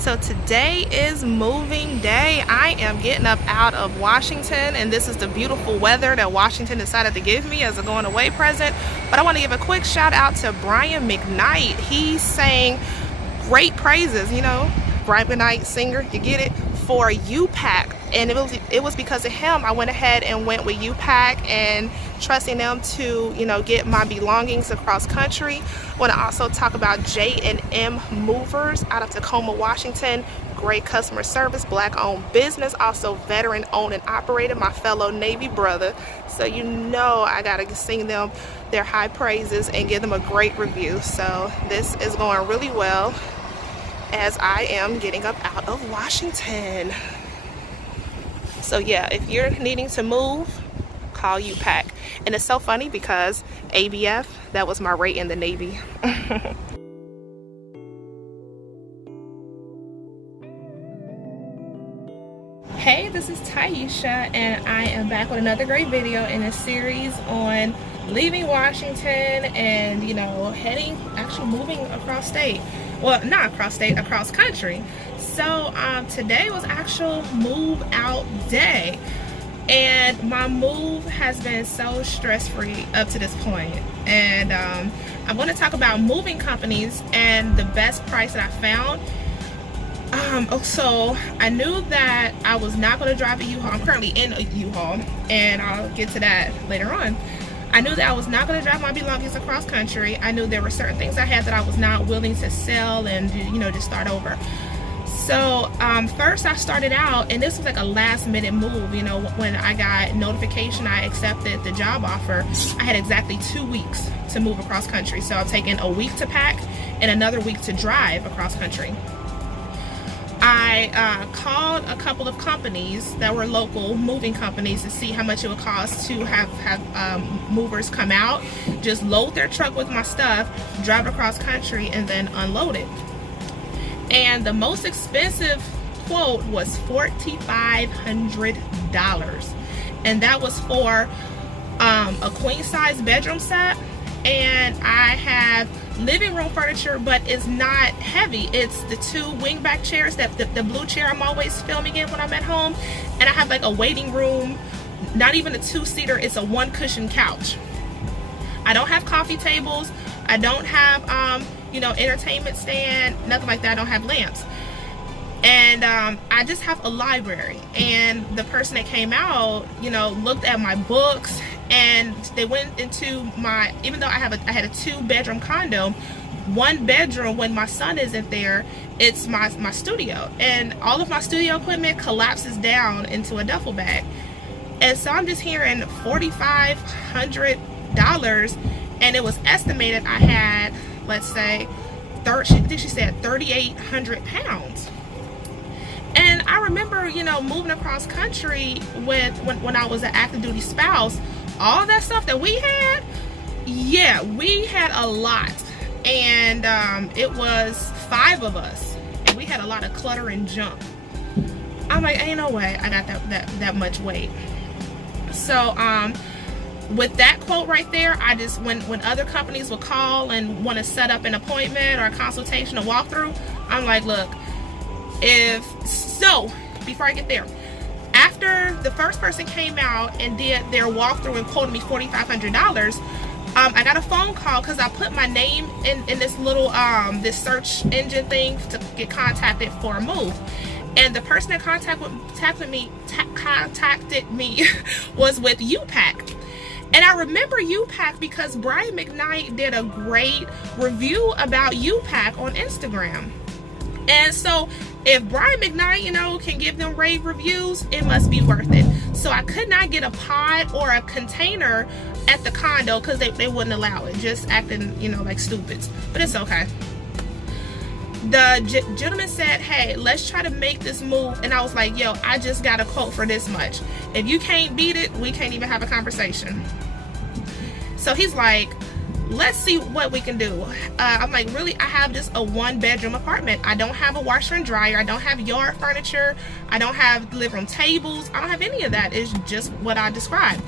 So today is moving day. I am getting up out of Washington, and this is the beautiful weather that Washington decided to give me as a going away present. But I want to give a quick shout out to Brian McKnight. He sang great praises, you know, Brian McKnight, singer, you get it, for Upack. And it was because of him I went ahead and went with Upack and trusting them to, you know, get my belongings across country. I want to also talk about J&M Movers out of Tacoma, Washington. Great customer service, black owned business, also veteran owned and operated, my fellow Navy brother. So you know I gotta sing them their high praises and give them a great review. So this is going really well as I am getting up out of Washington. So yeah, if you're needing to move, call Upack. And it's so funny because ABF, that was my rate in the Navy. Hey, this is Tieesha, and I am back with another great video in a series on leaving Washington and, you know, actually moving across state. Well, not across state, across country. So today was actual move out day, and my move has been so stress-free up to this point. And I'm going to talk about moving companies and the best price that I found. So I knew that I was not going to drive a U-Haul. I'm currently in a U-Haul, and I'll get to that later on. I knew that I was not going to drive my belongings across country. I knew there were certain things I had that I was not willing to sell and, you know, just start over. So first I started out, and this was like a last minute move. You know, when I got notification I accepted the job offer, I had exactly 2 weeks to move across country. So I'm taking a week to pack and another week to drive across country. I called a couple of companies that were local moving companies to see how much it would cost to have movers come out, just load their truck with my stuff, drive across country, and then unload it. And the most expensive quote was $4,500, and that was for a queen size bedroom set. And I have living room furniture, but it's not heavy. It's the 2 wingback chairs, that the blue chair I'm always filming in when I'm at home, and I have like a waiting room, not even a 2-seater, it's a 1 cushion couch. I don't have coffee tables, I don't have you know, entertainment stand, nothing like that. I don't have lamps, and I just have a library. And the person that came out, you know, looked at my books, and they went into my, even though I had a 2-bedroom condo, 1 bedroom, when my son isn't there, it's my studio, and all of my studio equipment collapses down into a duffel bag. And so I'm just hearing $4,500, and it was estimated I had, let's say, I think she said 3,800 pounds. And I remember, you know, moving across country with when I was an active duty spouse, all that stuff that we had, yeah, we had a lot. And it was 5 of us, and we had a lot of clutter and junk. I'm like, ain't no way I got that much weight. So with that quote right there, I just, when other companies will call and want to set up an appointment or a consultation, a walkthrough, I'm like, look, before I get there, after the first person came out and did their walkthrough and quoted me $4,500, I got a phone call because I put my name in this little this search engine thing to get contacted for a move. And the person that contacted me was with Upack. And I remember Upack because Brian McKnight did a great review about Upack on Instagram. And so if Brian McKnight, you know, can give them rave reviews, it must be worth it. So I could not get a pod or a container at the condo because they wouldn't allow it, just acting, you know, like stupids. But it's okay. The gentleman said, hey, let's try to make this move. And I was like, yo, I just got a quote for this much. If you can't beat it, we can't even have a conversation. So he's like, let's see what we can do. I'm like, really? I have just a 1-bedroom apartment. I don't have a washer and dryer. I don't have yard furniture. I don't have living room tables. I don't have any of that. It's just what I described.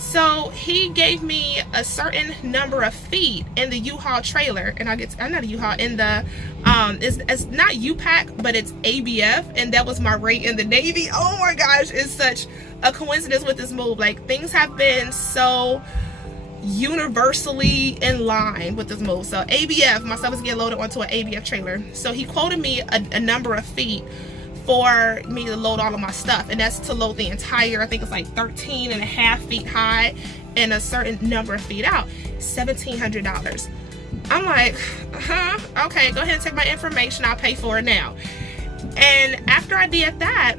So he gave me a certain number of feet in the U-Haul trailer, and I'm not a U-Haul, in the it's not Upack, but it's ABF, and that was my rate in the Navy. Oh my gosh, it's such a coincidence with this move. Like, things have been so universally in line with this move. So ABF, my stuff is getting loaded onto an ABF trailer. So he quoted me a number of feet for me to load all of my stuff, and that's to load the entire, I think it's like 13 and a half feet high and a certain number of feet out. $1,700. I'm like, okay, go ahead and take my information, I'll pay for it now. And after I did that,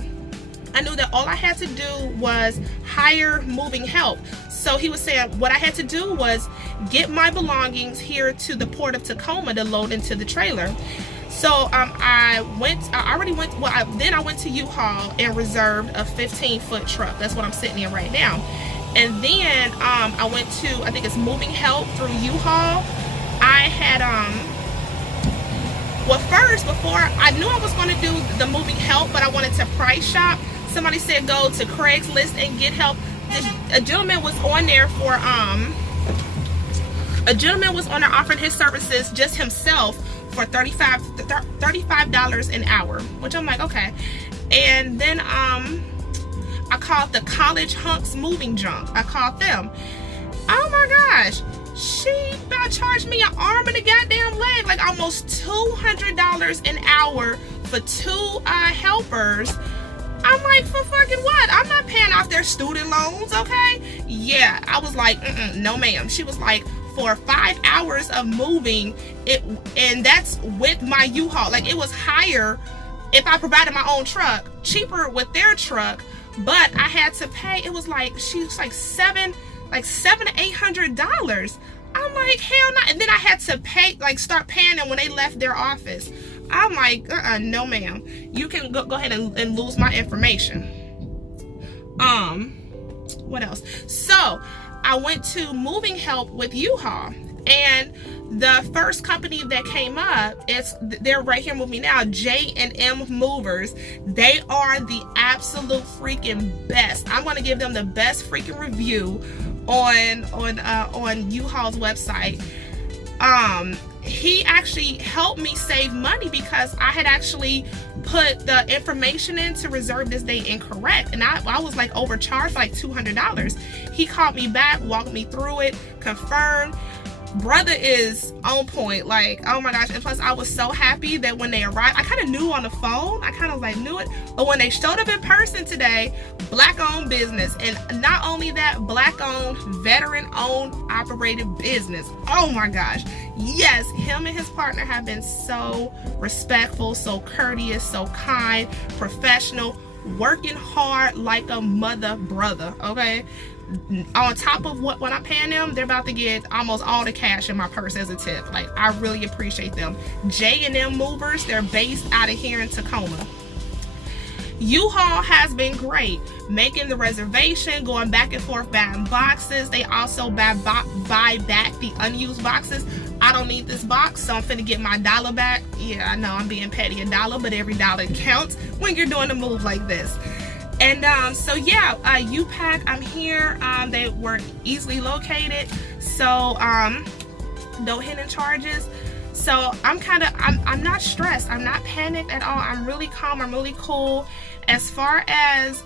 I knew that all I had to do was hire moving help. So he was saying what I had to do was get my belongings here to the port of Tacoma to load into the trailer. So I went to U-Haul and reserved a 15-foot truck. That's what I'm sitting in right now. And then I went to, I think it's moving help through U-Haul. I had, well, first, before, I knew I was going to do the moving help, but I wanted to price shop. Somebody said go to Craigslist and get help. A gentleman was on there for, a gentleman was on there offering his services just himself for $35 an hour, which I'm like, okay. And then I called the College Hunks Moving Junk. I called them. Oh my gosh, she about charged me an arm and a goddamn leg, like almost $200 an hour for 2 helpers. I'm like, for fucking what? I'm not paying off their student loans, okay? Yeah, I was like, no ma'am. She was like, for 5 hours of moving it, and that's with my U-Haul. Like, it was higher if I provided my own truck, cheaper with their truck, but I had to pay. It was like, she was like $700 to $800. I'm like, hell no. And then I had to pay, like, start paying them when they left their office. I'm like, no ma'am, you can go ahead and lose my information. What else? So I went to moving help with U-Haul, and the first company that came up, they're right here with me now, J&M Movers. They are the absolute freaking best. I'm going to give them the best freaking review on U-Haul's website. He actually helped me save money because I had actually put the information in to reserve this date incorrect, and I was like overcharged like $200. He called me back, walked me through it, confirmed. Brother is on point, like, oh my gosh. And plus, I was so happy that when they arrived, I kind of knew on the phone, I kind of like knew it, but when they showed up in person today, Black-owned business, and not only that, Black-owned, veteran-owned, operated business. Oh my gosh, yes, him and his partner have been so respectful, so courteous, so kind, professional, working hard like a mother brother, okay? On top of what I'm paying them, they're about to get almost all the cash in my purse as a tip. Like, I really appreciate them. J&M Movers, they're based out of here in Tacoma. U-Haul has been great, making the reservation, going back and forth buying boxes. They also buy back the unused boxes. I don't need this box, so I'm finna get my $1 back. Yeah, I know I'm being petty, $1, but every dollar counts when you're doing a move like this. And so yeah, Upack, I'm here. They were easily located, so no hidden charges. So I'm not stressed, I'm not panicked at all. I'm really calm, I'm really cool. As far as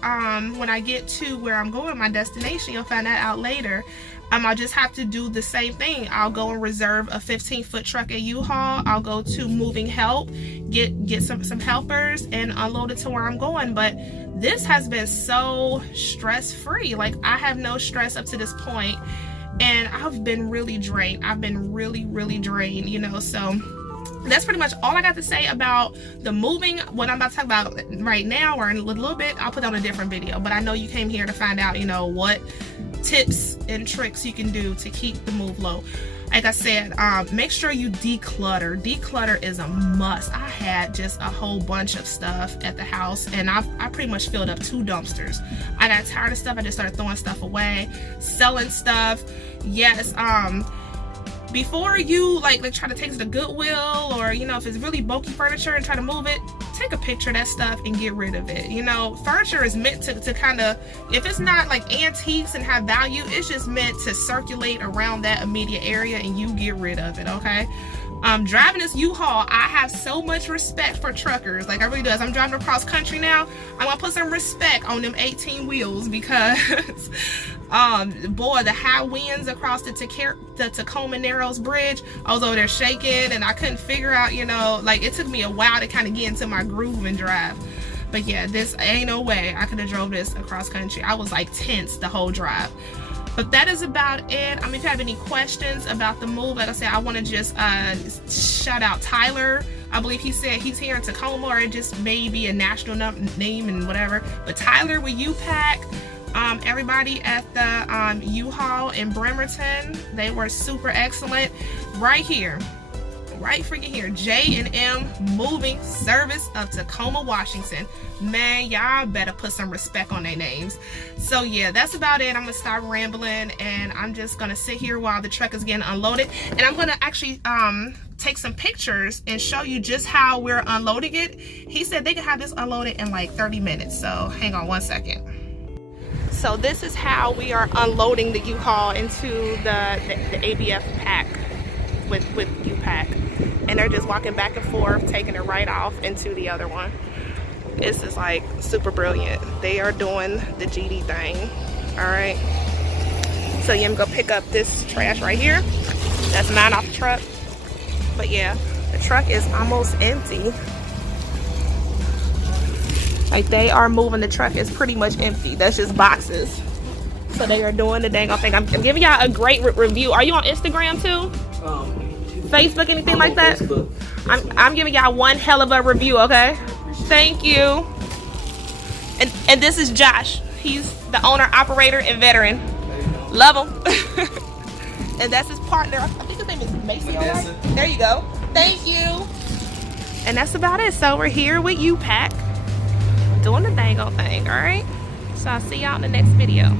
when I get to where I'm going, my destination, you'll find that out later. I'll just have to do the same thing. I'll go and reserve a 15-foot truck at U-Haul. I'll go to moving help, get some helpers, and unload it to where I'm going. But this has been so stress-free. Like, I have no stress up to this point, and I've been really drained. I've been really, really drained, you know. So that's pretty much all I got to say about the moving. What I'm about to talk about right now, or in a little bit, I'll put on a different video. But I know you came here to find out, you know, what tips and tricks you can do to keep the move low. Like I said, make sure you declutter. Declutter is a must. I had just a whole bunch of stuff at the house, and I pretty much filled up 2 dumpsters. I got tired of stuff. I just started throwing stuff away, selling stuff. Yes, before you like try to take it to Goodwill, or, you know, if it's really bulky furniture and try to move it, take a picture of that stuff and get rid of it. You know, furniture is meant to kind of, if it's not like antiques and have value, it's just meant to circulate around that immediate area and you get rid of it, okay? Driving this U-Haul, I have so much respect for truckers. Like, I really do. As I'm driving across country now, I'm gonna put some respect on them 18 wheels because boy, the high winds across the Tacoma Narrows Bridge, I was over there shaking and I couldn't figure out, you know, like, it took me a while to kind of get into my groove and drive. But yeah, this ain't no way I could have drove this across country. I was like tense the whole drive. But that is about it. If you have any questions about the move, like I said, I want to just shout out Tyler. I believe he said he's here in Tacoma, or it just may be a national name and whatever. But Tyler with Upack, everybody at the U-Haul in Bremerton, they were super excellent. Right here, right freaking here, J&M Moving Service of Tacoma, Washington. Man, y'all better put some respect on their names. So yeah, that's about it. I'm gonna stop rambling and I'm just gonna sit here while the truck is getting unloaded, and I'm gonna actually take some pictures and show you just how we're unloading it. He said they could have this unloaded in like 30 minutes, so hang on one second. So this is how we are unloading the U-Haul into the ABF pack with Upack, and they're just walking back and forth, taking it right off into the other one. This is like super brilliant. They are doing the GD thing. All right, so yeah, I'm gonna pick up this trash right here. That's mine off the truck. But yeah, the truck is almost empty. Like, they are moving, the truck is pretty much empty. That's just boxes. So they are doing the dang thing. I'm giving y'all a great review. Are you on Instagram too? Facebook, anything like that? I'm giving y'all one hell of a review, okay? Thank you. And this is Josh. He's the owner, operator, and veteran. Love him. And that's his partner. I think his name is Macy, all right? There you go. Thank you. And that's about it. So we're here with Upack, doing the dang thing, all right? So I'll see y'all in the next video.